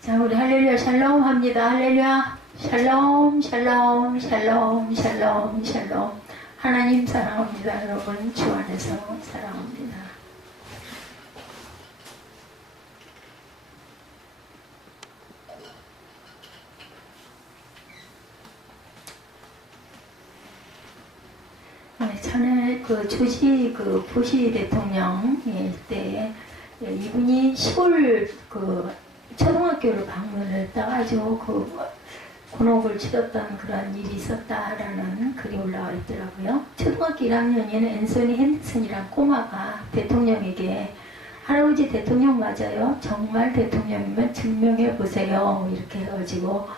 자, 우리 할렐루야 샬롬 합니다. 할렐루야 샬롬 샬롬 샬롬 샬롬 샬롬. 하나님 사랑합니다. 여러분 주 안에서 사랑합니다. 전에 그 조지 부시 대통령 때 이분이 시골 초등학교를 방문했다가 아주 곤혹을 치렀던 그런 일이 있었다라는 글이 올라와 있더라고요. 초등학교 1학년인 앤서니 핸드슨이란 꼬마가 대통령에게 할아버지 대통령 맞아요? 정말 대통령이면 증명해 보세요. 이렇게 해가지고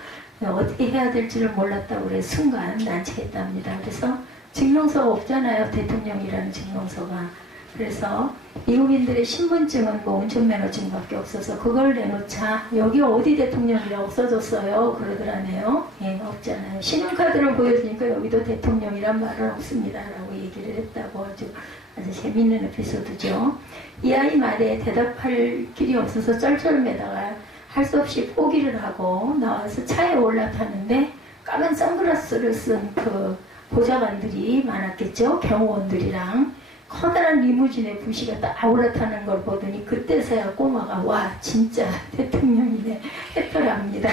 어떻게 해야 될지를 몰랐다고 그래 순간 난처했답니다. 그래서 증명서가 없잖아요. 대통령이라는 증명서가. 그래서 미국인들의 신분증은 운전면허증밖에 없어서 그걸 내놓자 여기 어디 대통령이라 없어졌어요 그러더라네요. 없잖아요. 신용카드를 보여주니까 여기도 대통령이란 말은 없습니다 라고 얘기를 했다고 아주 재미있는 에피소드죠. 이 아이 말에 대답할 길이 없어서 쩔쩔매다가 할 수 없이 포기를 하고 나와서 차에 올라타는데 까만 선글라스를 쓴 보좌관들이 많았겠죠. 경호원들이랑 커다란 리무진에 부시가 딱 올라타는 걸 보더니 그때서야 꼬마가 와 진짜 대통령이네 했더랍니다.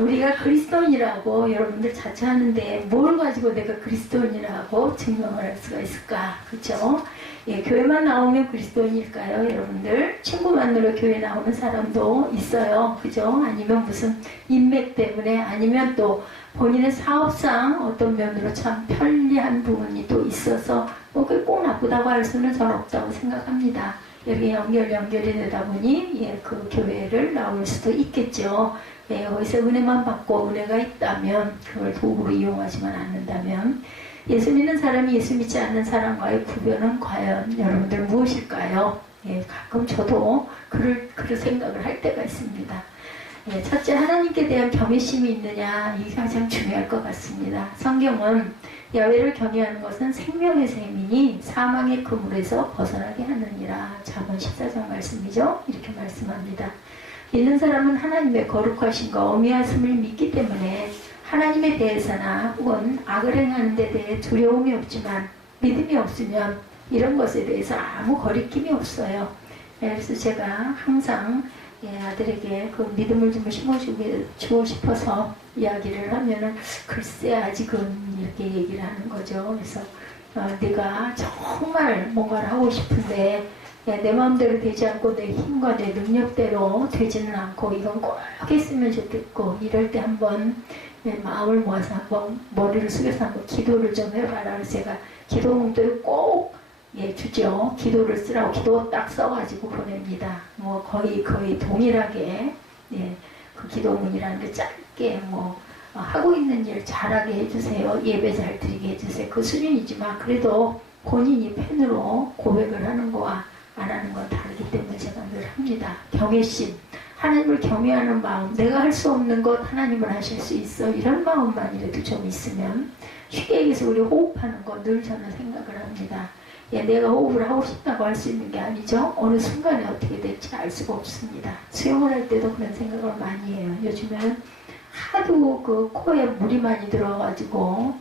우리가 그리스도인이라고 여러분들 자처하는데 뭘 가지고 내가 그리스도인이라고 증명을 할 수가 있을까? 그렇죠? 교회만 나오면 그리스도인일까요? 여러분들 친구 만나러 교회 나오는 사람도 있어요. 그죠? 아니면 무슨 인맥 때문에 아니면 또 본인의 사업상 어떤 면으로 참 편리한 부분이 또 있어서 그게 꼭 나쁘다고 할 수는 저는 없다고 생각합니다. 여기 연결이 되다 보니 그 교회를 나올 수도 있겠죠. 어디서 은혜만 받고 은혜가 있다면 그걸 도구로 이용하지만 않는다면 예수 믿는 사람이 예수 믿지 않는 사람과의 구별은 과연 여러분들 무엇일까요? 가끔 저도 그럴 생각을 할 때가 있습니다. 첫째, 하나님께 대한 경외심이 있느냐 이게 가장 중요할 것 같습니다. 성경은 야훼를 경외하는 것은 생명의 셈이니 사망의 그물에서 벗어나게 하느니라. 잠언 14장 말씀이죠. 이렇게 말씀합니다. 믿는 사람은 하나님의 거룩하심과 어미하심을 믿기 때문에 하나님에 대해서나 혹은 악을 행하는 데 대해 두려움이 없지만 믿음이 없으면 이런 것에 대해서 아무 거리낌이 없어요. 그래서 제가 항상 아들에게 그 믿음을 좀 심어주고 싶어서 이야기를 하면은 글쎄 아직은 이렇게 얘기를 하는 거죠. 그래서 네가 정말 뭔가를 하고 싶은데 내 마음대로 되지 않고 내 힘과 내 능력대로 되지는 않고 이건 꼭 했으면 좋겠고 이럴 때 한번 마음을 모아서 한번 머리를 숙여서 한번 기도를 좀 해봐라. 그래서 제가 기도 문구를 꼭 주죠. 기도를 쓰라고 기도 딱 써가지고 보냅니다. 거의 동일하게 그 기도문이라는 게 짧게 하고 있는 일 잘하게 해주세요. 예배 잘 드리게 해주세요. 그 수준이지만 그래도 본인이 펜으로 고백을 하는 거와 안 하는 건 다르기 때문에 제가 늘 합니다. 경외심, 하나님을 경외하는 마음, 내가 할 수 없는 것 하나님을 하실 수 있어 이런 마음만이라도 좀 있으면 쉽게 얘기해서 우리 호흡하는 거 늘 저는 생각을 합니다. 내가 호흡을 하고 싶다고 할 수 있는 게 아니죠. 어느 순간에 어떻게 될지 알 수가 없습니다. 수영을 할 때도 그런 생각을 많이 해요. 요즘에는 하도 그 코에 물이 많이 들어가지고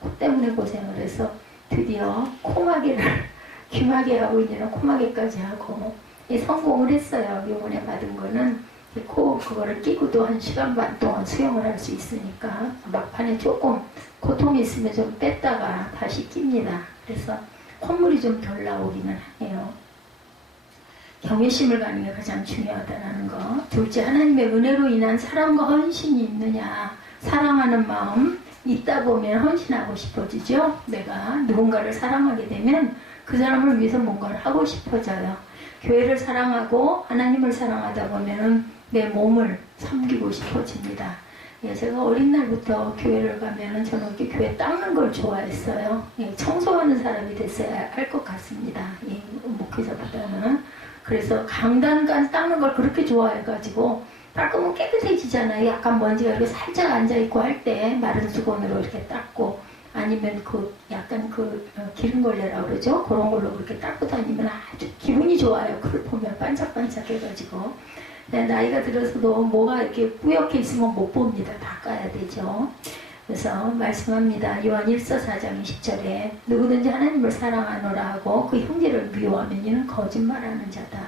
코 때문에 고생을 해서 드디어 코마개를 귀마개 하고 있는 코마개까지 하고 성공을 했어요. 요번에 받은 거는 그거를 끼고도 1시간 반 동안 수영을 할 수 있으니까 막판에 조금 고통이 있으면 좀 뺐다가 다시 낍니다. 그래서 콧물이 좀 덜 나오기는 해요. 경외심을 갖는 게 가장 중요하다는 거. 둘째, 하나님의 은혜로 인한 사랑과 헌신이 있느냐. 사랑하는 마음 있다 보면 헌신하고 싶어지죠. 내가 누군가를 사랑하게 되면 그 사람을 위해서 뭔가를 하고 싶어져요. 교회를 사랑하고 하나님을 사랑하다 보면은 내 몸을 섬기고 싶어집니다. 제가 어린 날부터 교회를 가면은 저는 이렇게 교회 닦는 걸 좋아했어요. 청소하는 사람이 됐어야 할 것 같습니다. 목회자보다는. 그래서 강단간 닦는 걸 그렇게 좋아해가지고 닦으면 깨끗해지잖아요. 약간 먼지가 이렇게 살짝 앉아있고 할 때 마른 수건으로 이렇게 닦고 아니면 약간 기름걸레라고 그러죠. 그런 걸로 그렇게 닦고 다니면 아주 기분이 좋아요. 그걸 보면 반짝반짝 해가지고. 나이가 들어서도 뭐가 이렇게 뿌옇게 있으면 못 봅니다. 닦아야 되죠. 그래서 말씀합니다. 요한 1서 4장 20절에 누구든지 하나님을 사랑하노라 하고 그 형제를 미워하면 이는 거짓말하는 자다.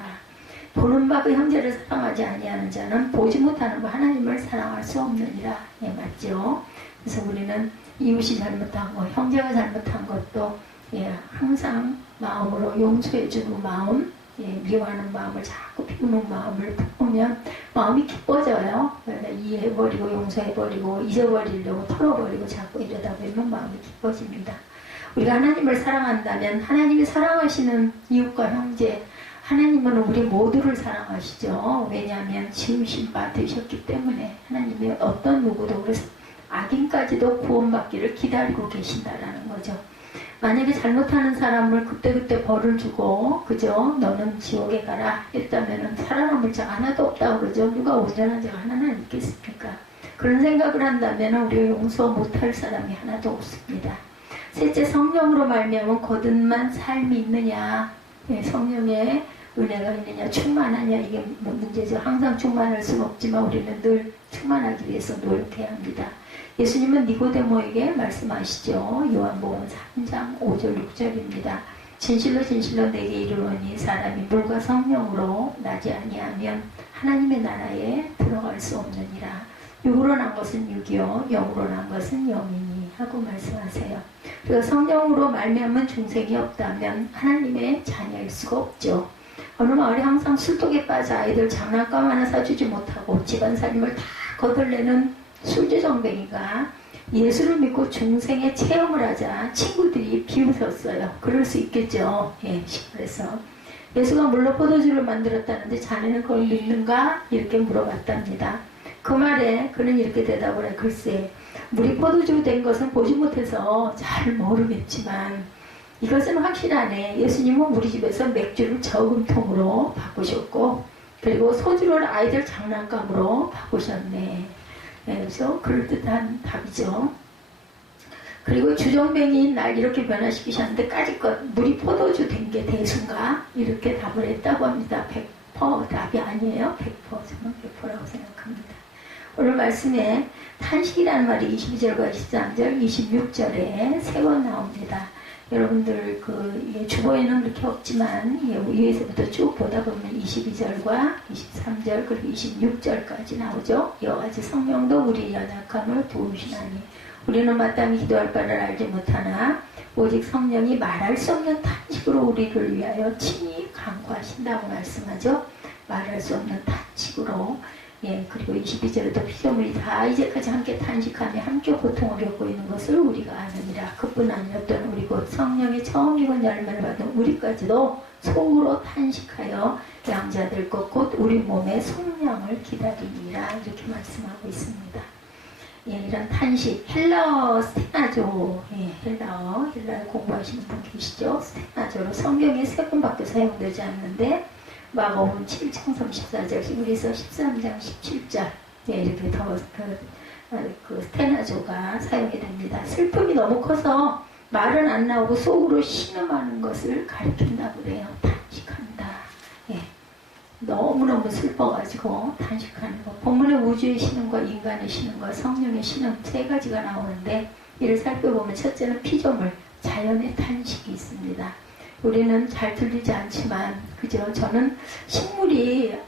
보는 바 그 형제를 사랑하지 아니하는 자는 보지 못하는 바 하나님을 사랑할 수 없느니라. 예, 맞죠? 그래서 우리는 이웃이 잘못한 것, 형제가 잘못한 것도 예, 항상 마음으로 용서해주는 마음, 예, 미워하는 마음을 자꾸 비우는 마음을 보면 마음이 기뻐져요. 그러니까 이해해버리고 용서해버리고 잊어버리려고 털어버리고 자꾸 이러다 보면 마음이 기뻐집니다. 우리가 하나님을 사랑한다면 하나님이 사랑하시는 이웃과 형제, 하나님은 우리 모두를 사랑하시죠. 왜냐하면 지으신 바 되셨기 때문에 하나님이 어떤 누구도 그래서 악인까지도 구원받기를 기다리고 계신다라는 거죠. 만약에 잘못하는 사람을 그때그때 벌을 주고 그죠? 너는 지옥에 가라 했다면 살아남을 자 하나도 없다고 그러죠. 누가 온전한 자가 하나는 있겠습니까? 그런 생각을 한다면 우리가 용서 못할 사람이 하나도 없습니다. 셋째, 성령으로 말미암은 거듭난 삶이 있느냐, 네, 성령의 은혜가 있느냐, 충만하냐, 이게 문제죠. 항상 충만할 수는 없지만 우리는 늘 충만하기 위해서 노력해야 합니다. 예수님은 니고데모에게 말씀하시죠. 요한복음 3장 5절 6절입니다. 진실로 진실로 내게 이르노니 사람이 물과 성령으로 나지 아니하면 하나님의 나라에 들어갈 수 없느니라. 육으로 난 것은 육이요 영으로 난 것은 영이니 하고 말씀하세요. 그리고 성령으로 말미암은 중생이 없다면 하나님의 자녀일 수가 없죠. 어느 마을에 항상 술독에 빠져 아이들 장난감 하나 사주지 못하고 집안살림을 다 거덜내는 술주정뱅이가 예수를 믿고 중생의 체험을 하자 친구들이 비웃었어요. 그럴 수 있겠죠. 예, 그래서 예수가 물로 포도주를 만들었다는데 자네는 그걸 믿는가? 이렇게 물어봤답니다. 그 말에 그는 이렇게 대답을 해. 글쎄, 물이 포도주 된 것은 보지 못해서 잘 모르겠지만 이것은 확실하네. 예수님은 우리 집에서 맥주를 저금통으로 바꾸셨고 그리고 소주를 아이들 장난감으로 바꾸셨네. 네, 그래서 그럴듯한 답이죠. 그리고 주정뱅이인 날 이렇게 변화시키셨는데 까짓것 물이 포도주 된 게 대수인가? 이렇게 답을 했다고 합니다. 100% 답이 아니에요. 100% 저는 100%라고 생각합니다. 오늘 말씀에 탄식이라는 말이 22절과 23절, 26절에 세 번 나옵니다. 여러분들 주보에는 그렇게 없지만 위에서부터 쭉 보다 보면 22절과 23절 그리고 26절까지 나오죠. 이와 같이 성령도 우리의 연약함을 도우시나니 우리는 마땅히 기도할 바를 알지 못하나 오직 성령이 말할 수 없는 탄식으로 우리를 위하여 친히 간구하신다고 말씀하죠. 말할 수 없는 탄식으로. 예, 그리고 22절에도 피조물이 다 이제까지 함께 탄식하며 함께 고통을 겪고 있는 것을 우리가 아느니라. 그뿐 아니라 또는 우리 곧 성령의 처음 익은 열매를 받은 우리까지도 속으로 탄식하여 양자될 것 곧 우리 몸의 속량을 기다리니라. 이렇게 말씀하고 있습니다. 예, 이런 탄식, 헬라어 스테나조, 예, 헬라어 공부하시는 분 계시죠? 스테나조로 성경에 세 번밖에 사용되지 않는데 마가복음 7장 34절, 히브리서 13장 17절, 예, 이렇게 그 스테나조가 사용이 됩니다. 슬픔이 너무 커서 말은 안 나오고 속으로 신음하는 것을 가리킨다고 그래요. 탄식한다. 예, 너무너무 슬퍼가지고 탄식하는 것. 본문의 우주의 신음과 인간의 신음과 성령의 신음 세 가지가 나오는데 이를 살펴보면 첫째는 피조물, 자연의 탄식이 있습니다. 우리는 잘 들리지 않지만 그죠? 저는 식물이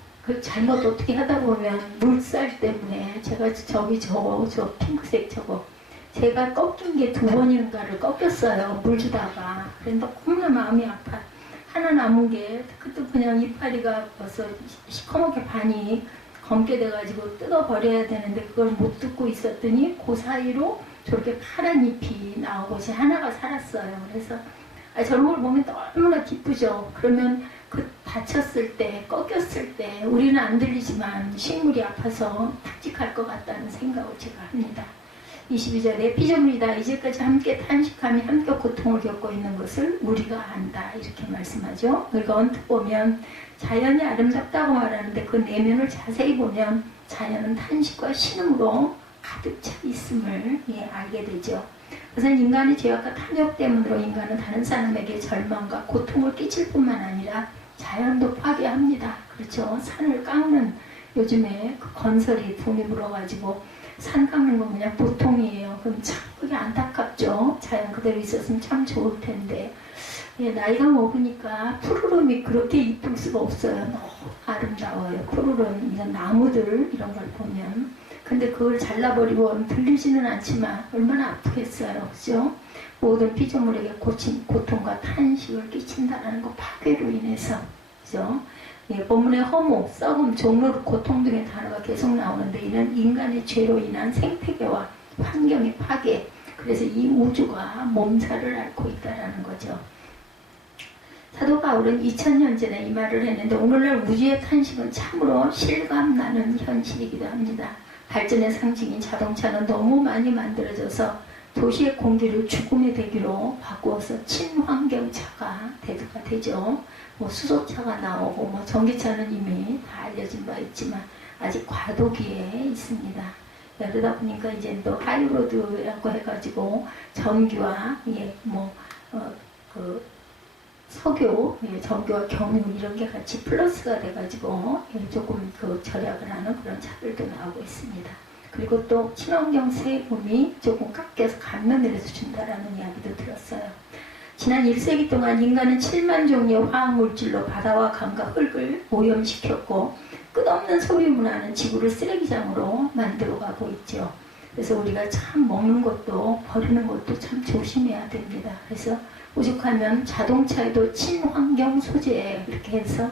잘못 어떻게 하다 보면 물살 때문에 제가 저기 저 핑크색 저거 제가 꺾인 게 2번인가를 꺾였어요. 물 주다가. 그런데 너무나 마음이 아파. 하나 남은 게 그때 그냥 이파리가 벌써 시커멓게 반이 검게 돼가지고 뜯어버려야 되는데 그걸 못 뜯고 있었더니 그 사이로 저렇게 파란 잎이 나오고 제 하나가 살았어요. 그래서 저런 걸 보면 너무나 기쁘죠. 그러면 그 다쳤을 때, 꺾였을 때 우리는 안 들리지만 식물이 아파서 탁직할 것 같다는 생각을 제가 합니다. 22절에 피조물이다. 이제까지 함께 탄식하며 함께 고통을 겪고 있는 것을 우리가 안다. 이렇게 말씀하죠. 우리가 언뜻 보면 자연이 아름답다고 말하는데 그 내면을 자세히 보면 자연은 탄식과 신음으로 가득 차 있음을 알게 되죠. 그래서 인간의 죄악과 탐욕 때문으로 인간은 다른 사람에게 절망과 고통을 끼칠 뿐만 아니라 자연도 파괴합니다. 그렇죠. 산을 깎는 요즘에 그 건설이 붐이 불어가지고 산 깎는 건 그냥 보통이에요. 그럼 참 그게 안타깝죠. 자연 그대로 있었으면 참 좋을 텐데. 예, 나이가 먹으니까 푸르름이 그렇게 이쁠 수가 없어요. 너무 아름다워요. 푸르름, 이런 나무들 이런 걸 보면. 근데 그걸 잘라버리고 들리지는 않지만 얼마나 아프겠어요. 그죠? 모든 피조물에게 고통과 탄식을 끼친다는 거 파괴로 인해서. 그죠? 예, 본문의 허무, 썩음, 종로, 고통 등의 단어가 계속 나오는데 이는 인간의 죄로 인한 생태계와 환경의 파괴, 그래서 이 우주가 몸살을 앓고 있다는 거죠. 사도 바울은 2000년 전에 이 말을 했는데 오늘날 우주의 탄식은 참으로 실감나는 현실이기도 합니다. 발전의 상징인 자동차는 너무 많이 만들어져서 도시의 공기를 죽음의 대기로 바꾸어서 친환경차가 대두가 되죠. 뭐 수소차가 나오고 뭐 전기차는 이미 다 알려진 바 있지만 아직 과도기에 있습니다. 그러다 보니까 이제 또 하이브리드라고 해가지고 전기와 석유, 전기와 경유 이런 게 같이 플러스가 돼가지고 조금 그 절약을 하는 그런 차들도 나오고 있습니다. 그리고 또 친환경 세금이 조금 깎여서 감면을 해서 준다라는 이야기도 들었어요. 지난 1세기 동안 인간은 7만 종류의 화학물질로 바다와 강과 흙을 오염시켰고 끝없는 소유 문화는 지구를 쓰레기장으로 만들어가고 있죠. 그래서 우리가 참 먹는 것도 버리는 것도 참 조심해야 됩니다. 그래서 오죽하면 자동차에도 친환경 소재 이렇게 해서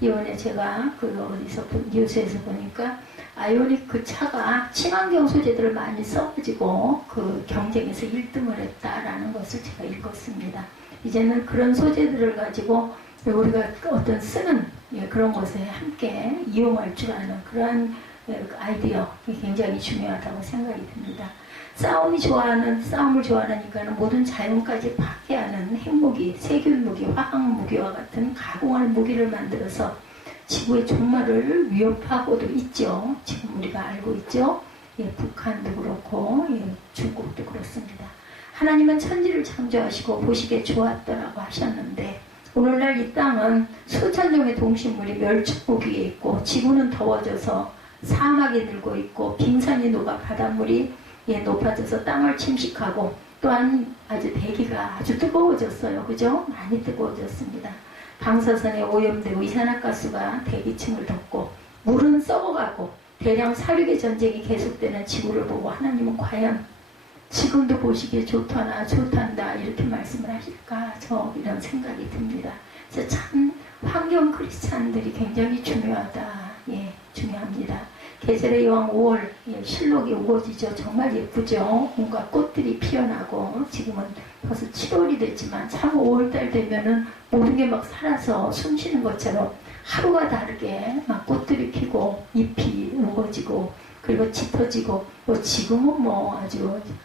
이번에 제가 그 어디서 뉴스에서 보니까 아이오닉 그 차가 친환경 소재들을 많이 써가지고 그 경쟁에서 1등을 했다라는 것을 제가 읽었습니다. 이제는 그런 소재들을 가지고 우리가 어떤 쓰는 그런 것에 함께 이용할 줄 아는 그런 아이디어 굉장히 중요하다고 생각이 듭니다. 싸움을 좋아하니까 모든 자연까지 파괴하는 핵무기, 세균 무기, 화학 무기와 같은 가공할 무기를 만들어서 지구의 종말을 위협하고도 있죠. 지금 우리가 알고 있죠. 북한도 그렇고 중국도 그렇습니다. 하나님은 천지를 창조하시고 보시기에 좋았더라고 하셨는데 오늘날 이 땅은 수천 종의 동식물이 멸종위기에 있고 지구는 더워져서 사막이 늘고 있고 빙산이 녹아 바닷물이 높아져서 땅을 침식하고 또한 아주 대기가 아주 뜨거워졌어요. 그죠? 많이 뜨거워졌습니다. 방사선에 오염되고 이산화가스가 대기층을 덮고 물은 썩어가고 대량 사륙의 전쟁이 계속되는 지구를 보고 하나님은 과연 지금도 보시기에 좋단다 이렇게 말씀을 하실까 저 이런 생각이 듭니다. 그래서 참 환경 크리스찬들이 굉장히 중요하다. 중요합니다. 계절의 여왕 5월 실록이 우거지죠. 정말 예쁘죠. 온갖 꽃들이 피어나고 지금은 벌써 7월이 됐지만 참 5월달 되면은 모든 게 막 살아서 숨쉬는 것처럼 하루가 다르게 막 꽃들이 피고 잎이 우거지고 그리고 짙어지고 지금은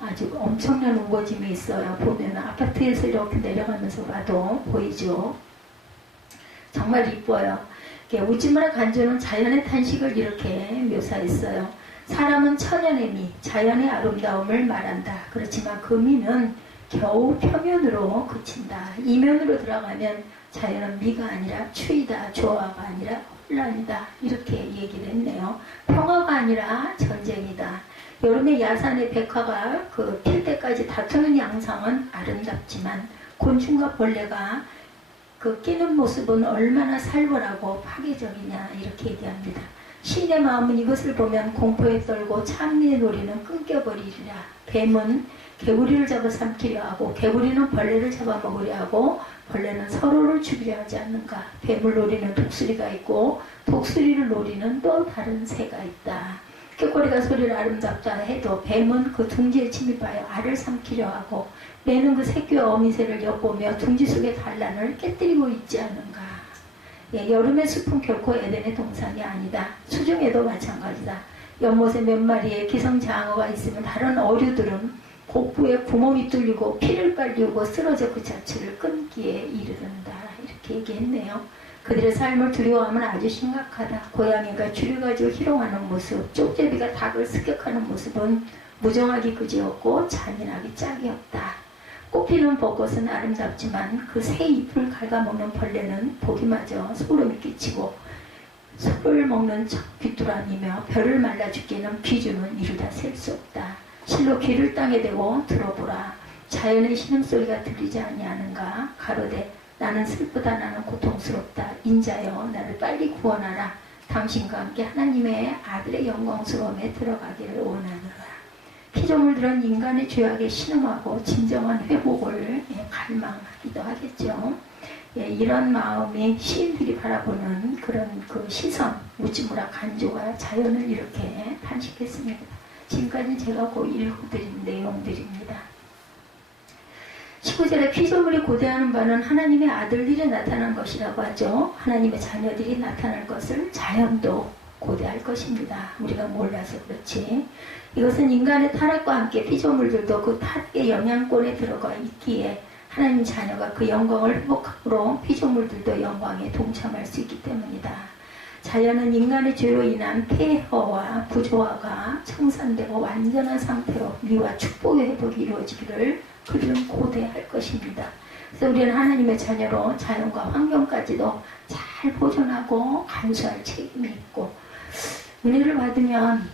아주 엄청난 우거짐이 있어요. 보면 아파트에서 이렇게 내려가면서 봐도 보이죠. 정말 이뻐요. 우찌무라 간조는 자연의 탄식을 이렇게 묘사했어요. 사람은 천연의 미, 자연의 아름다움을 말한다. 그렇지만 그 미는 겨우 표면으로 그친다. 이면으로 들어가면 자연은 미가 아니라 추위다. 조화가 아니라 혼란이다. 이렇게 얘기를 했네요. 평화가 아니라 전쟁이다. 여름에 야산의 백화가 필 때까지 다투는 양상은 아름답지만 곤충과 벌레가 끼는 모습은 얼마나 살벌하고 파괴적이냐 이렇게 얘기합니다. 시인의 마음은 이것을 보면 공포에 떨고 찬미의 놀이는 끊겨버리리라. 뱀은 개구리를 잡아 삼키려 하고 개구리는 벌레를 잡아먹으려 하고 벌레는 서로를 죽이려 하지 않는가. 뱀을 노리는 독수리가 있고 독수리를 노리는 또 다른 새가 있다. 꾀꼬리가 소리를 아름답다 해도 뱀은 그 둥지에 침입하여 알을 삼키려 하고 매는 그 새끼와 어미새를 엿보며 둥지 속의 단란을 깨뜨리고 있지 않은가. 여름의 숲은 결코 에덴의 동산이 아니다. 수중에도 마찬가지다. 연못에 몇 마리의 기성장어가 있으면 다른 어류들은 복부에 구멍이 뚫리고 피를 빨리우고 쓰러져 그 자체를 끊기에 이르른다. 이렇게 얘기했네요. 그들의 삶을 두려워하면 아주 심각하다. 고양이가 쥐를 가지고 희롱하는 모습, 쪽제비가 닭을 습격하는 모습은 무정하기 그지없고 잔인하기 짝이 없다. 꽃피는 벚꽃은 아름답지만 그 새 잎을 갉아먹는 벌레는 보기마저 소름이 끼치고 소를 먹는 귀뚜라미며 별을 말라 죽기는 비주는 이루다 셀 수 없다. 실로 귀를 땅에 대고 들어보라. 자연의 신음소리가 들리지 아니하는가. 가로되 나는 슬프다 나는 고통스럽다. 인자여 나를 빨리 구원하라. 당신과 함께 하나님의 아들의 영광스러움에 들어가기를 원하노라. 피조물들은 인간의 죄악에 신음하고 진정한 회복을 갈망하기도 하겠죠. 이런 마음이 시인들이 바라보는 그런 그 시선, 우찌무라 간조가 자연을 이렇게 탄식했습니다. 지금까지 제가 그 읽어드린 내용들입니다. 19절에 피조물이 고대하는 바는 하나님의 아들들이 나타난 것이라고 하죠. 하나님의 자녀들이 나타날 것을 자연도 고대할 것입니다. 우리가 몰라서 그렇지. 이것은 인간의 타락과 함께 피조물들도 그 타락의 영향권에 들어가 있기에 하나님 자녀가 그 영광을 회복함으로 피조물들도 영광에 동참할 수 있기 때문이다. 자연은 인간의 죄로 인한 폐허와 부조화가 청산되고 완전한 상태로 미와 축복의 회복이 이루어지기를 그들은 고대할 것입니다. 그래서 우리는 하나님의 자녀로 자연과 환경까지도 잘 보존하고 간수할 책임이 있고, 은혜를 받으면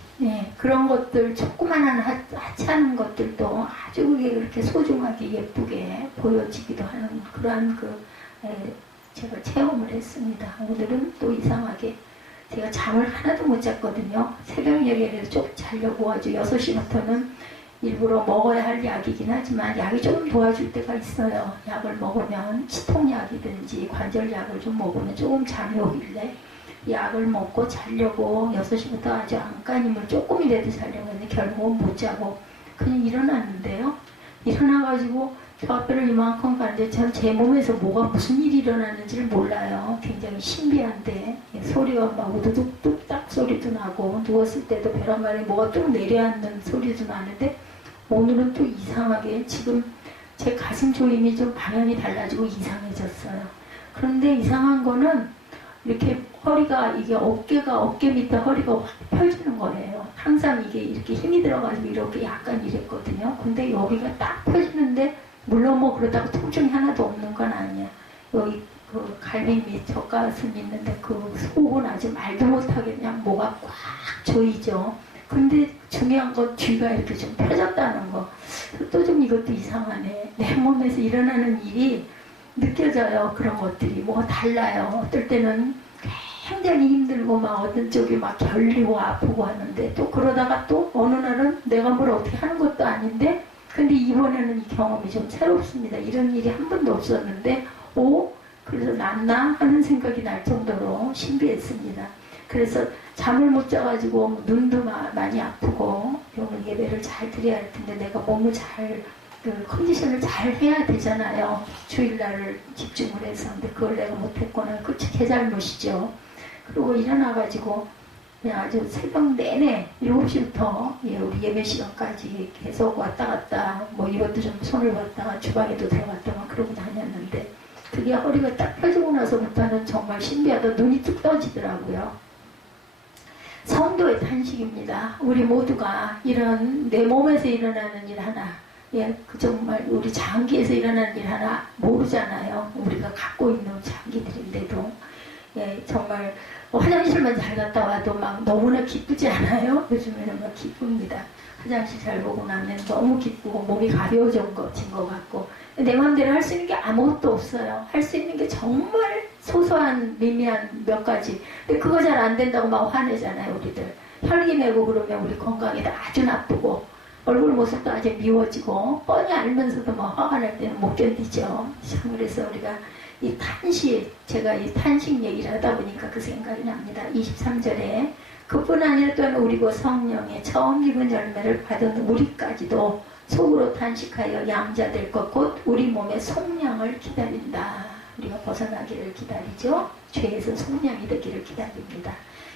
그런 것들, 조그만한 하찮은 것들도 아주 그렇게 소중하게 예쁘게 보여지기도 하는 그러한 제가 체험을 했습니다. 오늘은 또 이상하게 제가 잠을 하나도 못 잤거든요. 새벽 예배를 좀 자려고 아주 6시부터는 일부러 먹어야 할 약이긴 하지만 약이 조금 도와줄 때가 있어요. 약을 먹으면 치통약이든지 관절약을 좀 먹으면 조금 잠이 오길래 약을 먹고 자려고 6시부터 아주 안간힘을 조금이라도 자려고 했는데 결국은 못 자고 그냥 일어났는데요. 일어나가지고 저 앞에를 이만큼 가는데 전 제 몸에서 뭐가 무슨 일이 일어났는지를 몰라요. 굉장히 신비한데 소리가 막 우두둑 뚝딱 소리도 나고 누웠을 때도 벼랑간에 뭐가 뚝 내려앉는 소리도 나는데 오늘은 또 이상하게 지금 제 가슴 조임이 좀 방향이 달라지고 이상해졌어요. 그런데 이상한 거는 이렇게 허리가 이게 어깨 밑에 허리가 확 펴지는 거예요. 항상 이게 이렇게 힘이 들어가지고 이렇게 약간 이랬거든요. 근데 여기가 딱 펴지는데 물론 뭐 그러다가 통증이 하나도 없는 건 아니야. 여기 그 갈비 밑 젖가슴 있는데 그 속은 아주 말도 못하게 그냥 뭐가 꽉 조이죠. 근데 중요한 건 뒤가 이렇게 좀 펴졌다는 거. 또 좀 이것도 이상하네. 내 몸에서 일어나는 일이 느껴져요. 그런 것들이 뭐가 달라요. 어떨 때는 굉장히 힘들고 막 어떤 쪽이 막 결리고 아프고 하는데 또 그러다가 또 어느 날은 내가 뭘 어떻게 하는 것도 아닌데 근데 이번에는 이 경험이 좀 새롭습니다. 이런 일이 한 번도 없었는데 그래서 낫나 하는 생각이 날 정도로 신비했습니다. 그래서 잠을 못 자가지고 눈도 많이 아프고 오늘 예배를 잘 드려야 할 텐데 내가 몸을 잘 컨디션을 잘 해야 되잖아요. 주일날을 집중을 해서. 근데 그걸 내가 못했거나 그게 제 잘못이죠. 그리고 일어나가지고 그냥 아주 새벽 내내 7시부터 우리 예배 시간까지 계속 왔다 갔다 뭐 이것도 좀 손을 봤다가 주방에도 들어갔다가 그러고 다녔는데 그게 허리가 딱 펴지고 나서부터는 정말 신비하다. 눈이 뚝 떠지더라고요. 성도의 탄식입니다. 우리 모두가 이런 내 몸에서 일어나는 일 하나 정말 우리 장기에서 일어나는 일 하나 모르잖아요. 우리가 갖고 있는 장기들인데도 정말 화장실만 잘 갔다 와도 막 너무나 기쁘지 않아요? 요즘에는 막 기쁩니다. 화장실 잘 보고 나면 너무 기쁘고 몸이 가벼워진 것 같고 내 마음대로 할 수 있는 게 아무것도 없어요. 할 수 있는 게 정말 소소한 미미한 몇 가지. 근데 그거 잘 안 된다고 막 화내잖아요. 우리들 혈기 내고 그러면 우리 건강이 아주 나쁘고 얼굴 모습도 아주 미워지고 뻔히 알면서도 막 화가 날 때는 못 견디죠. 참 그래서 우리가 이 탄식, 제가 이 탄식 얘기를 하다 보니까 그 생각이 납니다. 23절에 그뿐 아니라 또한 우리고 성령의 처음 입은 열매를 받은 우리까지도 속으로 탄식하여 양자될 것 곧 우리 몸의 속량을 기다린다. 우리가 벗어나기를 기다리죠. 죄에서 속량이 되기를 기다립니다.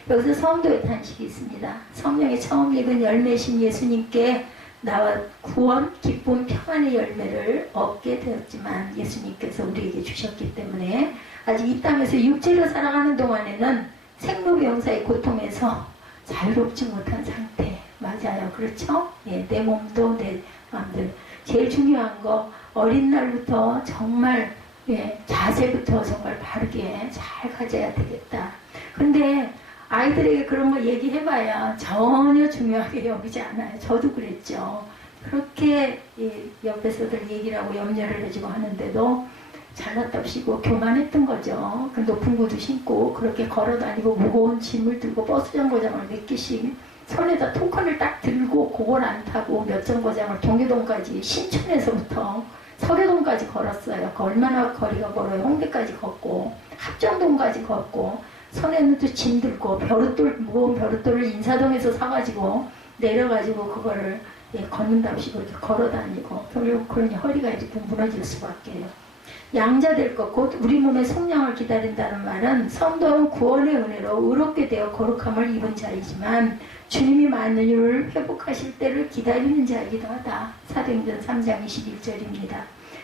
여기서 성도의 탄식이 있습니다. 성령의 처음 입은 열매신 예수님께 나와 구원, 기쁨, 평안의 열매를 얻게 되었지만 예수님께서 우리에게 주셨기 때문에 아직 이 땅에서 육체로 살아가는 동안에는 생로병사의 고통에서 자유롭지 못한 상태. 맞아요. 그렇죠? 내 몸도 내 마음들. 제일 중요한 거 어린 날부터 정말 예, 자세부터 정말 바르게 잘 가져야 되겠다. 근데 아이들에게 그런 거 얘기해봐야 전혀 중요하게 여기지 않아요. 저도 그랬죠. 그렇게 옆에서들 얘기를 하고 염려를 해주고 하는데도 잘났답시고 교만했던 거죠. 그 높은 구두 신고 그렇게 걸어다니고 무거운 짐을 들고 버스 정거장을 몇 개씩 손에다 토큰을 딱 들고 그걸 안 타고 몇 정거장을 동해동까지 신촌에서부터 서계동까지 걸었어요. 얼마나 거리가 멀어요. 홍대까지 걷고 합정동까지 걷고 손에는 또 짐 들고 벼룩돌 무거운 벼룩돌을 인사동에서 사가지고 내려가지고 그거를 걷는답시고 이렇게 걸어다니고 결국 그러니 허리가 이렇게 무너질 수밖에요. 양자 될 것 곧 우리 몸의 속량을 기다린다는 말은 성도는 구원의 은혜로 의롭게 되어 거룩함을 입은 자이지만 주님이 만유를 회복하실 때를 기다리는 자이기도 하다. 사도행전 3장 21절입니다.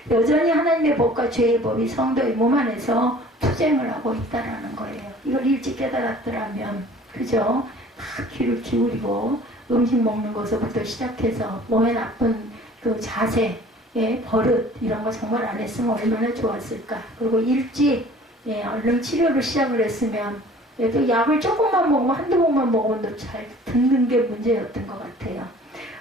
여전히 하나님의 법과 죄의 법이 성도의 몸 안에서 투쟁을 하고 있다라는 거예요. 이걸 일찍 깨달았더라면 그죠? 다 귀를 기울이고 음식 먹는 것부터 시작해서 몸에 나쁜 그 자세 버릇 이런 거 정말 안 했으면 얼마나 좋았을까. 그리고 일찍 얼른 치료를 시작을 했으면 또 약을 조금만 먹으면 한두 번만 먹으면 잘 듣는 게 문제였던 것 같아요.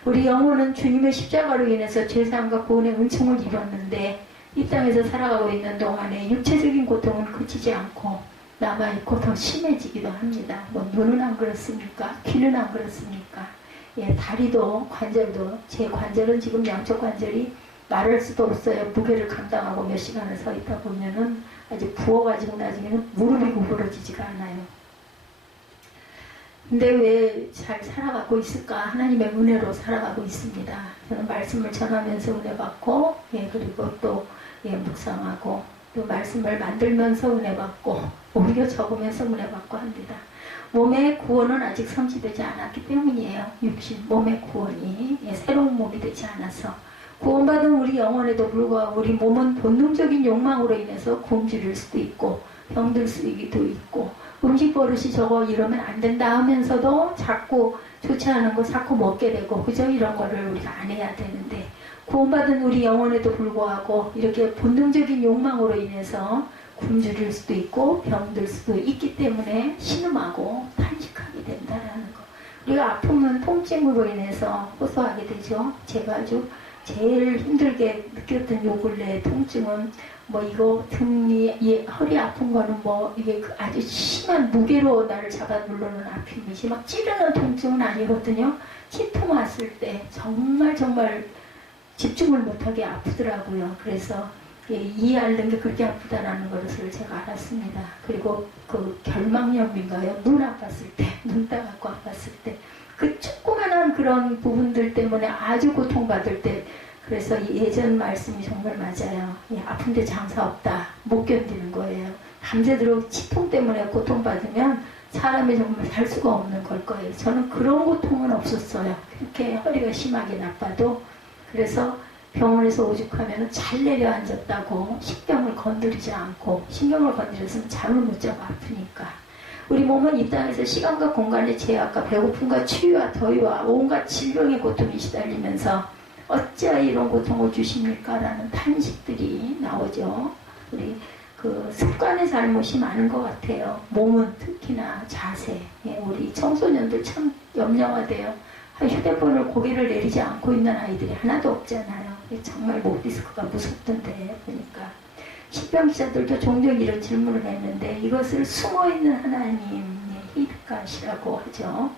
우리 영혼은 주님의 십자가로 인해서 죄사함과 구원의 은총을 입었는데 이 땅에서 살아가고 있는 동안에 육체적인 고통은 그치지 않고 남아있고 더 심해지기도 합니다. 뭐 눈은 안 그렇습니까? 귀는 안 그렇습니까? 다리도 관절도 제 관절은 지금 양쪽 관절이 말할 수도 없어요. 무게를 감당하고 몇 시간을 서 있다 보면은 아주 부어가지고 나중에는 무릎이 구부러지지가 않아요. 근데 왜 잘 살아가고 있을까? 하나님의 은혜로 살아가고 있습니다. 저는 말씀을 전하면서 은혜 받고, 그리고 또 묵상하고, 또 말씀을 만들면서 은혜 받고, 오히려 적으면서 은혜 받고 합니다. 몸의 구원은 아직 성취되지 않았기 때문이에요. 육신, 몸의 구원이 새로운 몸이 되지 않아서. 구원받은 우리 영혼에도 불구하고 우리 몸은 본능적인 욕망으로 인해서 굶주릴 수도 있고 병들 수도 있고 음식 버릇이 저거 이러면 안 된다 하면서도 자꾸 좋지 않은 거 자꾸 먹게 되고 그죠? 이런 거를 우리가 안 해야 되는데 구원받은 우리 영혼에도 불구하고 이렇게 본능적인 욕망으로 인해서 굶주릴 수도 있고 병들 수도 있기 때문에 신음하고 탄식하게 된다라는 거. 우리가 아프면 통증으로 인해서 호소하게 되죠. 제가 아주 제일 힘들게 느꼈던 요 근래 통증은 뭐 이거 등이 허리 아픈 거는 뭐 이게 아주 심한 무게로 나를 잡아 누르는 아픔이지 막 찌르는 통증은 아니거든요. 치통 왔을 때 정말 집중을 못하게 아프더라고요. 그래서 이해하는 게 그렇게 아프다라는 것을 제가 알았습니다. 그리고 그 결막염인가요? 눈 아팠을 때, 눈 따갑고 아팠을 때 그 조그만한 그런 부분들 때문에 아주 고통받을 때 그래서 예전 말씀이 정말 맞아요. 아픈데 장사 없다. 못 견디는 거예요. 밤새도록 치통 때문에 고통받으면 사람이 정말 살 수가 없는 걸 거예요. 저는 그런 고통은 없었어요. 그렇게 허리가 심하게 나빠도 그래서 병원에서 오죽하면 잘 내려앉았다고 신경을 건드리지 않고 신경을 건드렸으면 잠을 못 자고 아프니까 우리 몸은 이 땅에서 시간과 공간의 제약과 배고픔과 추위와 더위와 온갖 질병의 고통이 시달리면서 어찌하여 이런 고통을 주십니까? 라는 탄식들이 나오죠. 우리 그 습관의 잘못이 많은 것 같아요. 몸은 특히나 자세. 우리 청소년들 참 염려하대요. 휴대폰을 고개를 내리지 않고 있는 아이들이 하나도 없잖아요. 정말 목 디스크가 무섭던데 보니까. 식병기자들도 종종 이런 질문을 했는데 이것을 숨어있는 하나님의 희빛가시라고 하죠.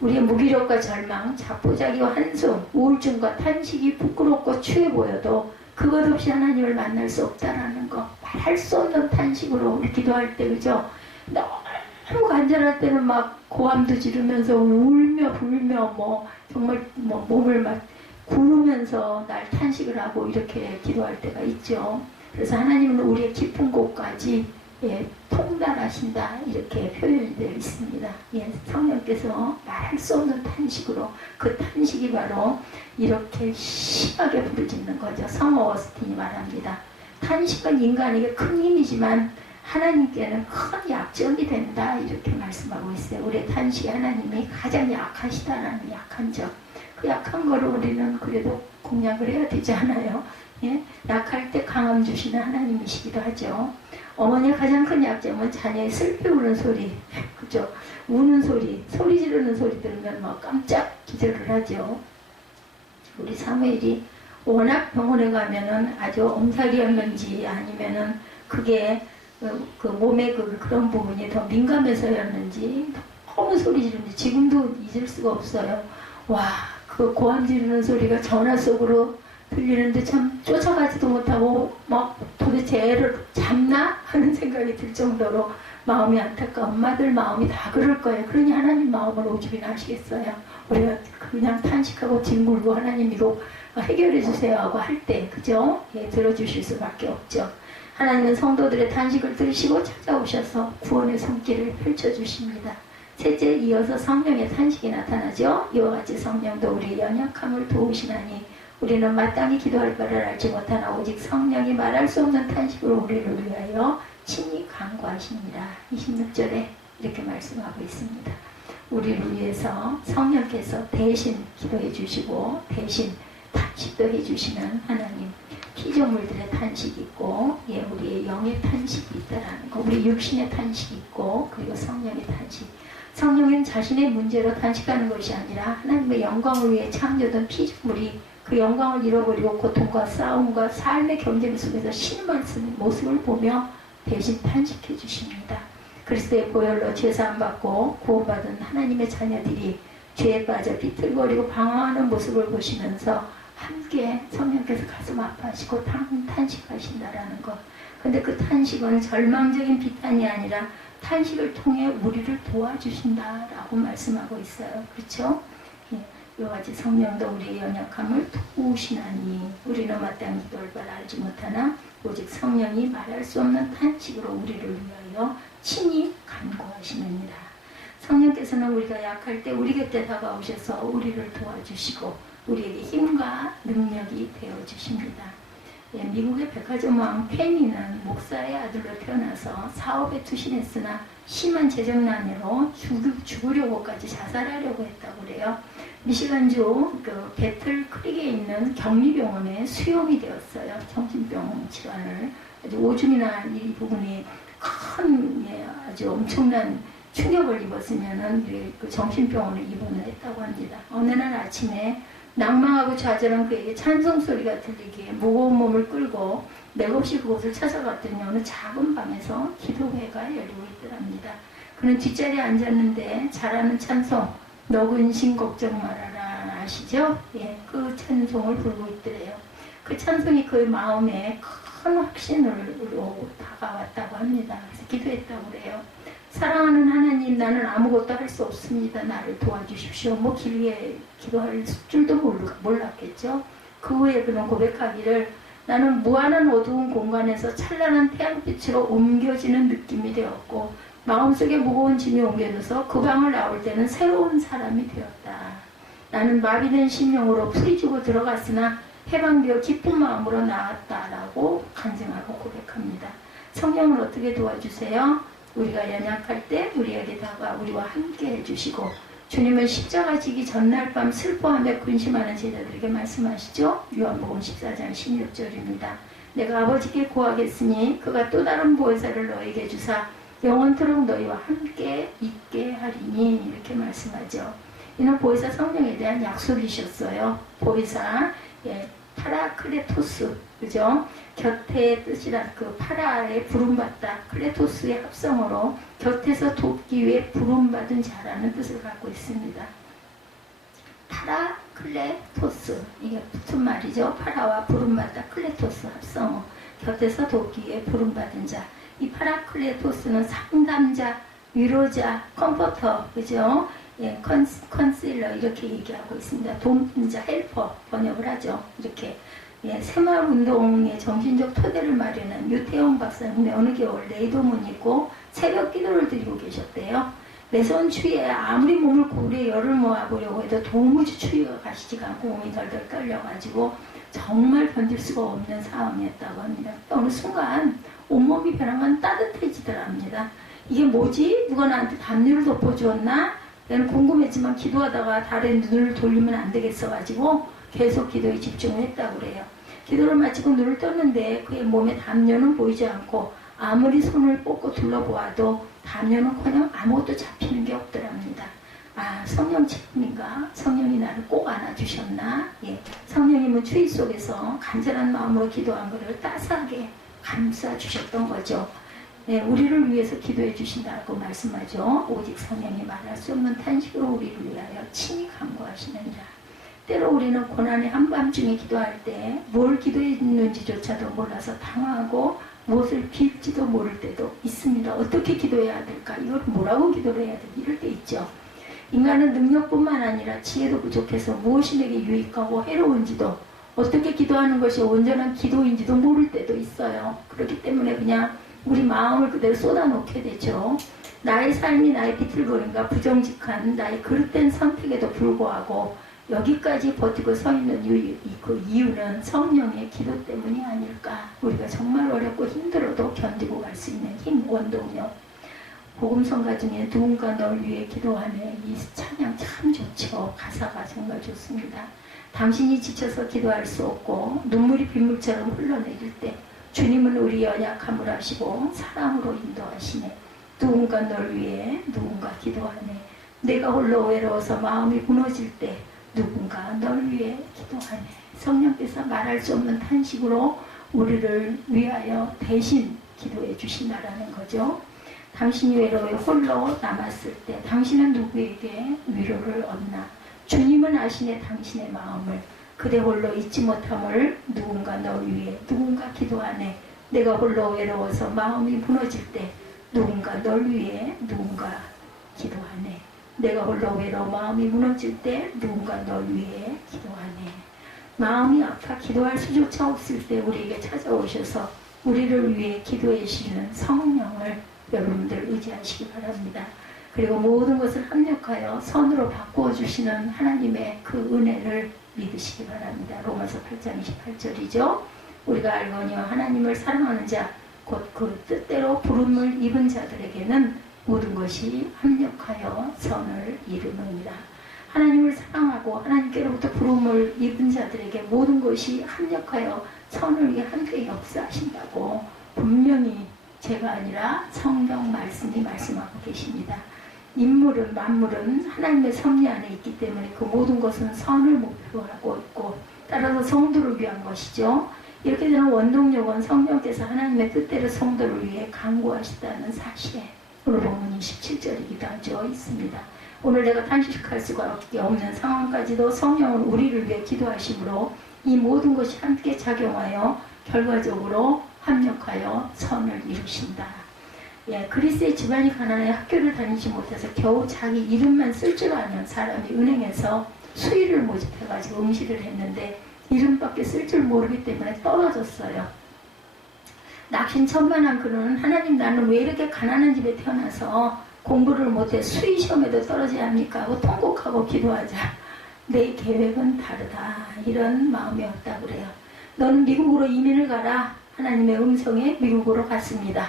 우리의 무기력과 절망, 자포자기와 한숨, 우울증과 탄식이 부끄럽고 추해 보여도 그것 없이 하나님을 만날 수 없다라는 거. 말할 수 없는 탄식으로 우리 기도할 때 그죠? 너무 간절할 때는 막 고함도 지르면서 울며 불며 정말 몸을 막 구르면서 날 탄식을 하고 이렇게 기도할 때가 있죠. 그래서 하나님은 우리의 깊은 곳까지 통달하신다 이렇게 표현되어 있습니다. 성령께서 말할 수 없는 탄식으로 그 탄식이 바로 이렇게 심하게 부르짖는 거죠. 성 어거스틴이 말합니다. 탄식은 인간에게 큰 힘이지만 하나님께는 큰 약점이 된다 이렇게 말씀하고 있어요. 우리의 탄식이 하나님이 가장 약하시다라는 약한 점. 그 약한 거를 우리는 그래도 공략을 해야 되지 않아요? 예? 약할 때 강함 주시는 하나님이시기도 하죠. 어머니의 가장 큰 약점은 자녀의 슬피 우는 소리, 그죠? 우는 소리, 소리 지르는 소리 들으면 막 깜짝 기절을 하죠. 우리 사무엘이 워낙 병원에 가면은 아주 엄살이었는지 아니면은 그게 그 몸의 그런 부분이 더 민감해서였는지 너무 소리 지르는지 지금도 잊을 수가 없어요. 와, 그 고함 지르는 소리가 전화 속으로 들리는데 참 쫓아가지도 못하고 막 도대체 애를 잡나? 하는 생각이 들 정도로 마음이 안타까운 엄마들 마음이 다 그럴 거예요. 그러니 하나님 마음을 오죽이나 하시겠어요. 우리가 그냥 탄식하고 뒹굴고 하나님 이거 해결해 주세요 하고 할 때 그죠? 예, 들어주실 수밖에 없죠. 하나님은 성도들의 탄식을 들으시고 찾아오셔서 구원의 손길을 펼쳐주십니다. 셋째, 이어서 성령의 탄식이 나타나죠. 이와 같이 성령도 우리의 연약함을 도우시나니 우리는 마땅히 기도할 바를 알지 못하나 오직 성령이 말할 수 없는 탄식으로 우리를 위하여 친히 간구하십니다. 26절에 이렇게 말씀하고 있습니다. 우리를 위해서 성령께서 대신 기도해 주시고 대신 탄식도 해주시는 하나님. 피조물들의 탄식이 있고 우리의 영의 탄식이 있다라는 거. 우리 육신의 탄식이 있고 그리고 성령의 탄식. 성령은 자신의 문제로 탄식하는 것이 아니라 하나님의 영광을 위해 창조된 피조물이 그 영광을 잃어버리고 고통과 싸움과 삶의 경쟁 속에서 신음을 쓰는 모습을 보며 대신 탄식해 주십니다. 그리스도의 보혈로 죄사함 받고 구원받은 하나님의 자녀들이 죄에 빠져 비틀거리고 방황하는 모습을 보시면서 함께 성령께서 가슴 아파하시고 탄식하신다라는 것. 근데 그 탄식은 절망적인 비탄이 아니라 탄식을 통해 우리를 도와주신다라고 말씀하고 있어요. 그렇죠? 이와 같이 성령도 우리의 연약함을 도우시나니 우리는 마땅히 기도할 바를 알지 못하나 오직 성령이 말할 수 없는 탄식으로 우리를 위하여 친히 간구하시느니라. 성령께서는 우리가 약할 때 우리 곁에 다가오셔서 우리를 도와주시고 우리에게 힘과 능력이 되어주십니다. 미국의 백화점 왕 페니는 목사의 아들로 태어나서 사업에 투신했으나 심한 재정난으로 죽으려고까지 자살하려고 했다고 그래요. 미시간주 그 배틀 크릭에 있는 격리병원에 수용이 되었어요. 정신병 질환을 아주 오줌이나 이 부분이 큰 아주 엄청난 충격을 입었으면은 그 정신병원에 입원을 했다고 합니다. 어느 날 아침에 낭망하고 좌절한 그에게 찬송 소리가 들리기에 무거운 몸을 끌고 맥없이 그곳을 찾아갔더니 어느 작은 방에서 기도회가 열리고 있더랍니다. 그는 뒷자리에 앉았는데 잘하는 찬송 너 근심 걱정 말아라 아시죠? 그 찬송을 부르고 있더래요. 그 찬송이 그의 마음에 큰 확신으로 다가왔다고 합니다. 그래서 기도했다고 그래요. 사랑하는 하나님, 나는 아무것도 할 수 없습니다. 나를 도와주십시오. 뭐 길게 기도할 줄도 몰랐겠죠. 그 후에 그는 고백하기를 나는 무한한 어두운 공간에서 찬란한 태양빛으로 옮겨지는 느낌이 되었고 마음속에 무거운 짐이 옮겨져서 그 방을 나올 때는 새로운 사람이 되었다. 나는 마비된 심령으로 풀이주고 들어갔으나 해방되어 기쁜 마음으로 나왔다라고 간증하고 고백합니다. 성령을 어떻게 도와주세요? 우리가 연약할 때 우리에게 다가 우리와 함께 해주시고 주님은 십자가 지기 전날 밤 슬퍼하며 근심하는 제자들에게 말씀하시죠. 요한복음 14장 16절입니다. 내가 아버지께 구하겠으니 그가 또 다른 보혜사를 너에게 주사 영원토록 너희와 함께 있게 하리니 이렇게 말씀하죠. 이는 보혜사 성령에 대한 약속이셨어요. 보혜사 파라클레토스 그죠? 곁의 뜻이라 그 파라에 부름받다 클레토스의 합성어로 곁에서 돕기 위해 부름받은 자라는 뜻을 갖고 있습니다. 파라클레토스 이게 붙은 말이죠. 파라와 부름받다 클레토스 합성어 곁에서 돕기 위해 부름받은 자. 이 파라클레토스는 상담자, 위로자, 컴포터 그죠? 컨실러 이렇게 얘기하고 있습니다. 돕는 자, 헬퍼 번역을 하죠. 이렇게 새마을운동의 정신적 토대를 마련한 유태용 박사님이 어느 겨울 레이도문 입고 새벽 기도를 드리고 계셨대요. 매서운 추위에 아무리 몸을 고리에 열을 모아보려고 해도 도무지 추위가 가시지가 않고 몸이 덜덜 떨려가지고 정말 견딜 수가 없는 상황이었다고 합니다. 어느 순간 온몸이 변하면 따뜻해지더랍니다. 이게 뭐지? 누가 나한테 담요를 덮어주었나? 나는 궁금했지만 기도하다가 다른 눈을 돌리면 안 되겠어가지고 계속 기도에 집중을 했다고 그래요. 기도를 마치고 눈을 떴는데 그의 몸에 담요는 보이지 않고 아무리 손을 뻗고 둘러보아도 담요는커녕 아무것도 잡히는 게 없더랍니다. 아, 성령 체험인가? 성령이 나를 꼭 안아주셨나? 예, 성령님은 추위 속에서 간절한 마음으로 기도한 것을 따스하게 감싸주셨던 거죠. 네, 우리를 위해서 기도해 주신다고 말씀하죠. 오직 성령이 말할 수 없는 탄식으로 우리를 위하여 친히 간구하시느니라. 때로 우리는 고난의 한밤중에 기도할 때 뭘 기도했는지조차도 몰라서 당황하고 무엇을 빌지도 모를 때도 있습니다. 어떻게 기도해야 될까? 이걸 뭐라고 기도를 해야 될까? 이럴 때 있죠. 인간은 능력뿐만 아니라 지혜도 부족해서 무엇이 내게 유익하고 해로운지도 어떻게 기도하는 것이 온전한 기도인지도 모를 때도 있어요. 그렇기 때문에 그냥 우리 마음을 그대로 쏟아놓게 되죠. 나의 삶이 나의 비틀거림과 부정직한 나의 그릇된 선택에도 불구하고 여기까지 버티고 서 있는 그 이유는 성령의 기도 때문이 아닐까. 우리가 정말 어렵고 힘들어도 견디고 갈 수 있는 힘, 원동력. 복음성가 중에 누군가 널 위해 기도하네. 이 찬양 참 좋죠. 가사가 정말 좋습니다. 당신이 지쳐서 기도할 수 없고 눈물이 빗물처럼 흘러내릴 때 주님은 우리 연약함을 아시고 사랑으로 인도하시네. 누군가 널 위해 누군가 기도하네. 내가 홀로 외로워서 마음이 무너질 때 누군가 널 위해 기도하네. 성령께서 말할 수 없는 탄식으로 우리를 위하여 대신 기도해 주신다라는 거죠. 당신이 외로워 홀로 남았을 때 당신은 누구에게 위로를 얻나. 주님은 아시네 당신의 마음을. 그대 홀로 잊지 못함을 누군가 널 위해 누군가 기도하네. 내가 홀로 외로워서 마음이 무너질 때 누군가 널 위해 누군가 기도하네. 내가 홀로 외로워 마음이 무너질 때 누군가 널 위해 기도하네. 마음이 아파 기도할 수조차 없을 때 우리에게 찾아오셔서 우리를 위해 기도해 주시는 성령을 여러분들 의지하시기 바랍니다. 그리고 모든 것을 합력하여 선으로 바꾸어 주시는 하나님의 그 은혜를 믿으시기 바랍니다. 로마서 8장 28절이죠. 우리가 알거니와 하나님을 사랑하는 자 곧 그 뜻대로 부름을 입은 자들에게는 모든 것이 합력하여 선을 이루느니라. 하나님을 사랑하고 하나님께로부터 부름을 입은 자들에게 모든 것이 합력하여 선을 위해 함께 역사하신다고 분명히 제가 아니라 성경 말씀이 말씀하고 계십니다. 인물은 만물은 하나님의 섭리 안에 있기 때문에 그 모든 것은 선을 목표로 하고 있고 따라서 성도를 위한 것이죠. 이렇게 되는 원동력은 성령께서 하나님의 뜻대로 성도를 위해 간구하시다는 사실에 오늘 본문 27절이기도 하죠. 있습니다. 오늘 내가 탄식할 수밖에 없는 상황까지도 성령은 우리를 위해 기도하심으로 이 모든 것이 함께 작용하여 결과적으로 합력하여 선을 이루신다. 예, 그리스의 집안이 가난해 학교를 다니지 못해서 겨우 자기 이름만 쓸 줄 아는 사람이 은행에서 수의를 모집해가지고 응시를 했는데 이름밖에 쓸 줄 모르기 때문에 떨어졌어요. 낙심천만한 그는 하나님 나는 왜 이렇게 가난한 집에 태어나서 공부를 못해 수의 시험에도 떨어져야 합니까? 하고 통곡하고 기도하자. 내 계획은 다르다. 이런 마음이었다 그래요. 너는 미국으로 이민을 가라. 하나님의 음성에 미국으로 갔습니다.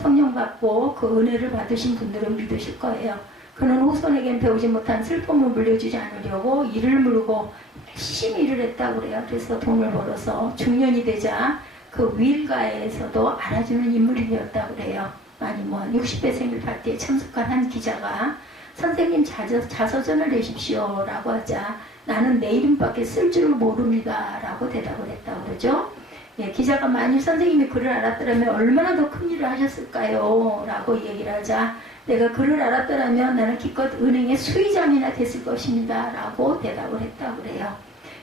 성령 받고 그 은혜를 받으신 분들은 믿으실 거예요. 그는 후손에겐 배우지 못한 슬픔을 물려주지 않으려고 일을 물고 열심히 일을 했다고 그래요. 그래서 돈을 벌어서 중년이 되자 그 윌가에서도 알아주는 인물이 되었다고 그래요. 60대 생일 파티에 참석한 한 기자가 선생님 자서전을 내십시오 라고 하자 나는 내 이름밖에 쓸 줄 모릅니다 라고 대답을 했다고 그러죠. 예, 기자가 만일 선생님이 글을 알았더라면 얼마나 더 큰 일을 하셨을까요? 라고 얘기를 하자 내가 글을 알았더라면 나는 기껏 은행의 수의장이나 됐을 것입니다 라고 대답을 했다고 그래요.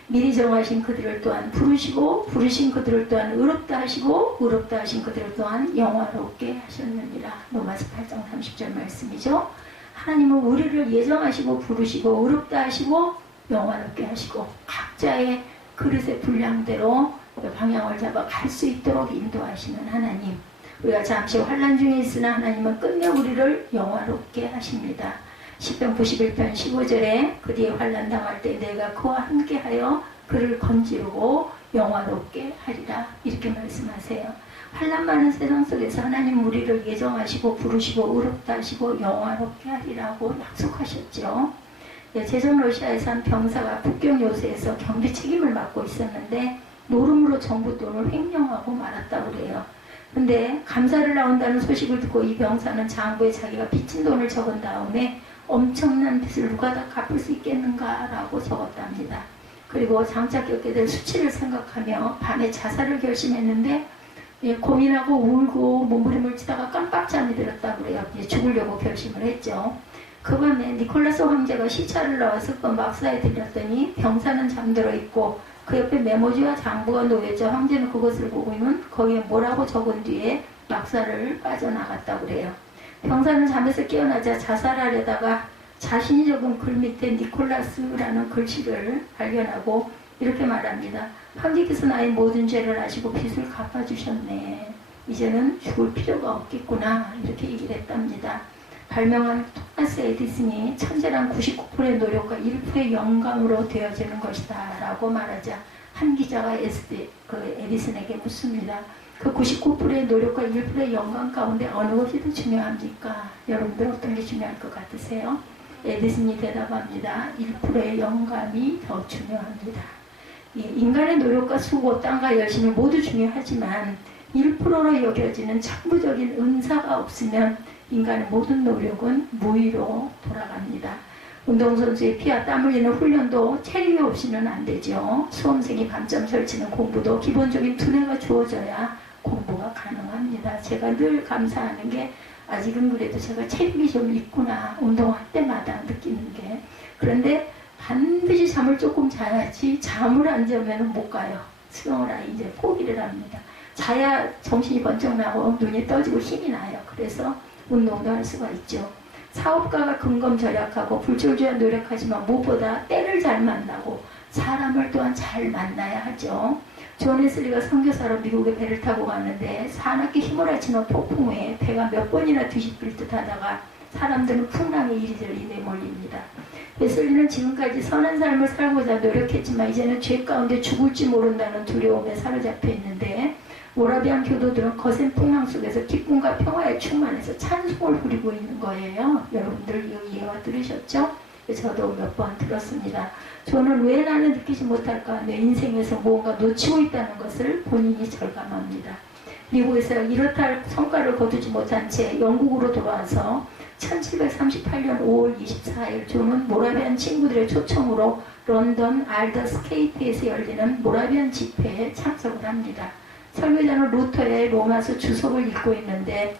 미리 정하신 그들을 또한 부르시고 부르신 그들을 또한 의롭다 하시고 의롭다 하신 그들을 또한 영화롭게 하셨느니라. 로마서 8장 30절 말씀이죠. 하나님은 우리를 예정하시고 부르시고 의롭다 하시고 영화롭게 하시고 각자의 그릇의 분량대로 방향을 잡아 갈 수 있도록 인도하시는 하나님. 우리가 잠시 환난 중에 있으나 하나님은 끝내 우리를 영화롭게 하십니다. 시편 91편 15절에 그 뒤에 환난 당할 때 내가 그와 함께하여 그를 건지르고 영화롭게 하리라 이렇게 말씀하세요. 환난 많은 세상 속에서 하나님 우리를 예정하시고 부르시고 의롭다 하시고 영화롭게 하리라고 약속하셨죠. 예, 제전 러시아에서 한 병사가 북경 요새에서 경비 책임을 맡고 있었는데 노름으로 정부 돈을 횡령하고 말았다고 그래요. 근데 감사를 나온다는 소식을 듣고 이 병사는 장부에 자기가 빚진 돈을 적은 다음에 엄청난 빚을 누가 다 갚을 수 있겠는가라고 적었답니다. 그리고 장차 겪게 될 수치를 생각하며 밤에 자살을 결심했는데 고민하고 울고 몸부림을 치다가 깜빡잠이 들었다고 그래요. 죽으려고 결심을 했죠. 그 밤에 니콜라스 황제가 시차를 나와서 그 막사에 들렸더니 병사는 잠들어 있고 그 옆에 메모지와 장부가 놓여져 황제는 그것을 보고는 거기에 뭐라고 적은 뒤에 막사를 빠져나갔다고 그래요. 병사는 잠에서 깨어나자 자살하려다가 자신이 적은 글 밑에 니콜라스라는 글씨를 발견하고 이렇게 말합니다. 황제께서 나의 모든 죄를 아시고 빚을 갚아주셨네. 이제는 죽을 필요가 없겠구나. 이렇게 얘기를 했답니다. 발명한 토마스 에디슨이 천재란 99%의 노력과 1%의 영감으로 되어지는 것이다 라고 말하자 한 기자가 에디슨에게 묻습니다. 그 99%의 노력과 1%의 영감 가운데 어느 것이 더 중요합니까? 여러분들 어떤 게 중요할 것 같으세요? 에디슨이 대답합니다. 1%의 영감이 더 중요합니다. 인간의 노력과 수고, 땀과 열심이 모두 중요하지만 1%로 여겨지는 천부적인 은사가 없으면 인간의 모든 노력은 무의로 돌아갑니다. 운동선수의 피와 땀 흘리는 훈련도 체력이 없이는 안 되죠. 수험생이 밤잠 설치는 공부도 기본적인 두뇌가 주어져야 공부가 가능합니다. 제가 늘 감사하는 게 아직은 그래도 제가 체력이 좀 있구나. 운동할 때마다 느끼는 게. 그런데 반드시 잠을 조금 자야지 잠을 안 자면 못 가요. 수영을 아예 이제 포기를 합니다. 자야 정신이 번쩍 나고 눈이 떠지고 힘이 나요. 그래서 운동도 할 수가 있죠. 사업가가 근검절약하고 불철주야 노력하지만 무엇보다 때를 잘 만나고 사람을 또한 잘 만나야 하죠. 존 웨슬리가 선교사로 미국에 배를 타고 가는데 사납게 휘몰아치는 폭풍 후에 배가 몇 번이나 뒤집힐 듯 하다가 사람들은 풍랑에 이리저리 내몰립니다. 웨슬리는 지금까지 선한 삶을 살고자 노력했지만 이제는 죄 가운데 죽을지 모른다는 두려움에 사로잡혀 있는데 모라비안 교도들은 거센 풍랑 속에서 기쁨과 평화에 충만해서 찬송을 부리고 있는 거예요. 여러분들 이 예화 들으셨죠? 저도 몇 번 들었습니다. 저는 왜 나는 느끼지 못할까? 내 인생에서 무언가 놓치고 있다는 것을 본인이 절감합니다. 미국에서 이렇다 할 성과를 거두지 못한 채 영국으로 돌아와서 1738년 5월 24일 존은 모라비안 친구들의 초청으로 런던 알더스케이트에서 열리는 모라비안 집회에 참석을 합니다. 설교자는 루터의 로마서 주석을 읽고 있는데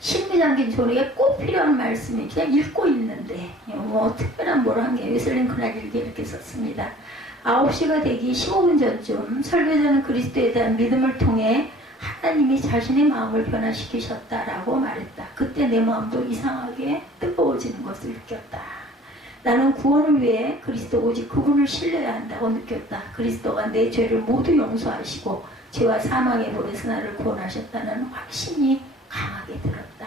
신비 잠긴 존에게 꼭 필요한 말씀이 그냥 읽고 있는데 뭐 특별한 뭘 한 게 웨슬리는 그날 일기에 이렇게 썼습니다. 9시가 되기 15분 전쯤 설교자는 그리스도에 대한 믿음을 통해 하나님이 자신의 마음을 변화시키셨다라고 말했다. 그때 내 마음도 이상하게 뜨거워지는 것을 느꼈다. 나는 구원을 위해 그리스도 오직 그분을 신뢰해야 한다고 느꼈다. 그리스도가 내 죄를 모두 용서하시고 죄와 사망의 볼에서 나를 구원하셨다는 확신이 강하게 들었다.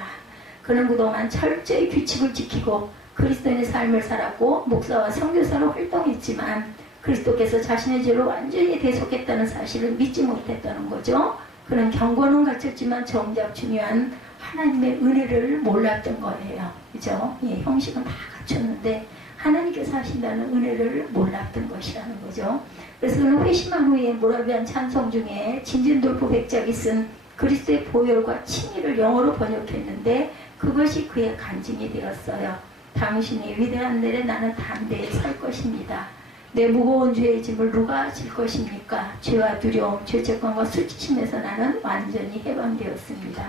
그는 그동안 철저히 규칙을 지키고 그리스도인의 삶을 살았고 목사와 선교사로 활동했지만 그리스도께서 자신의 죄로 완전히 대속했다는 사실을 믿지 못했다는 거죠. 그는 경건은 갖췄지만 정작 중요한 하나님의 은혜를 몰랐던 거예요. 그죠? 예, 형식은 다 갖췄는데 하나님께서 하신다는 은혜를 몰랐던 것이라는 거죠. 그래서 그는 회심한 후에 모라비안 찬송 중에 진진돌프 백작이 쓴 그리스도의 보혈과 칭의를 영어로 번역했는데 그것이 그의 간증이 되었어요. 당신이 위대한 날에 나는 담대히 설 것입니다. 내 무거운 죄의 짐을 누가 질 것입니까? 죄와 두려움, 죄책감과 수치심에서 나는 완전히 해방되었습니다.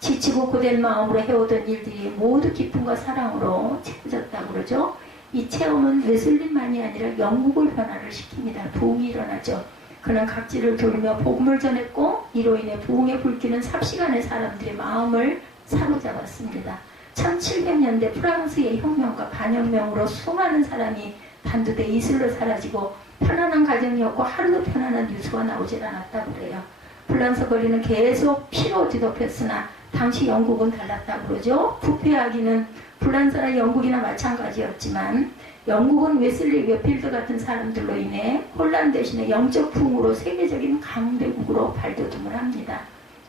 지치고 고된 마음으로 해오던 일들이 모두 기쁨과 사랑으로 채워졌다고 그러죠. 이 체험은 웨슬리만이 아니라 영국을 변화를 시킵니다. 부흥이 일어나죠. 그는 각지를 돌며 복음을 전했고 이로 인해 부흥의 불길은 삽시간의 사람들의 마음을 사로잡았습니다. 1700년대 프랑스의 혁명과 반혁명으로 수많은 사람이 반도대 이슬로 사라지고 편안한 가정이 없고 하루도 편안한 뉴스가 나오질 않았다고 그래요. 불란서 거리는 계속 피로 뒤덮였으나 당시 영국은 달랐다고 그러죠. 부패하기는 불란서나 영국이나 마찬가지였지만 영국은 웨슬리 웨필드 같은 사람들로 인해 혼란 대신에 영적 부흥으로 세계적인 강대국으로 발돋움을 합니다.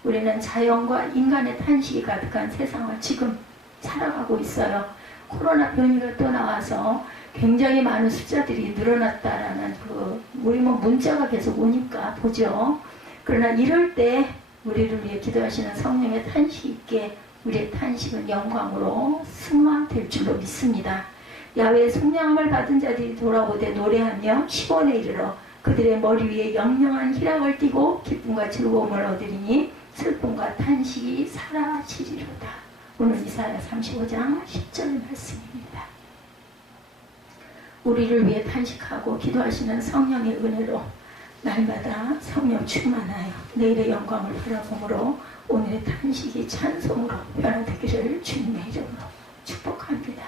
우리는 자연과 인간의 탄식이 가득한 세상을 지금 살아가고 있어요. 코로나 변이가 또 나와서 굉장히 많은 숫자들이 늘어났다라는 우리 뭐 문자가 계속 오니까 보죠. 그러나 이럴 때 우리를 위해 기도하시는 성령의 탄식 있게 우리의 탄식은 영광으로 승화될 줄로 믿습니다. 야외의 속량함을 받은 자들이 돌아오되 노래하며 시온에 이르러 그들의 머리 위에 영영한 희락을 띠고 기쁨과 즐거움을 얻으리니 슬픔과 탄식이 사라지리로다. 오늘 이사야 35장 10절 말씀입니다. 우리를 위해 탄식하고 기도하시는 성령의 은혜로 날마다 성령 충만하여 내일의 영광을 바라보므로 오늘의 탄식이 찬송으로 변화되기를 주님의 이름으로 축복합니다.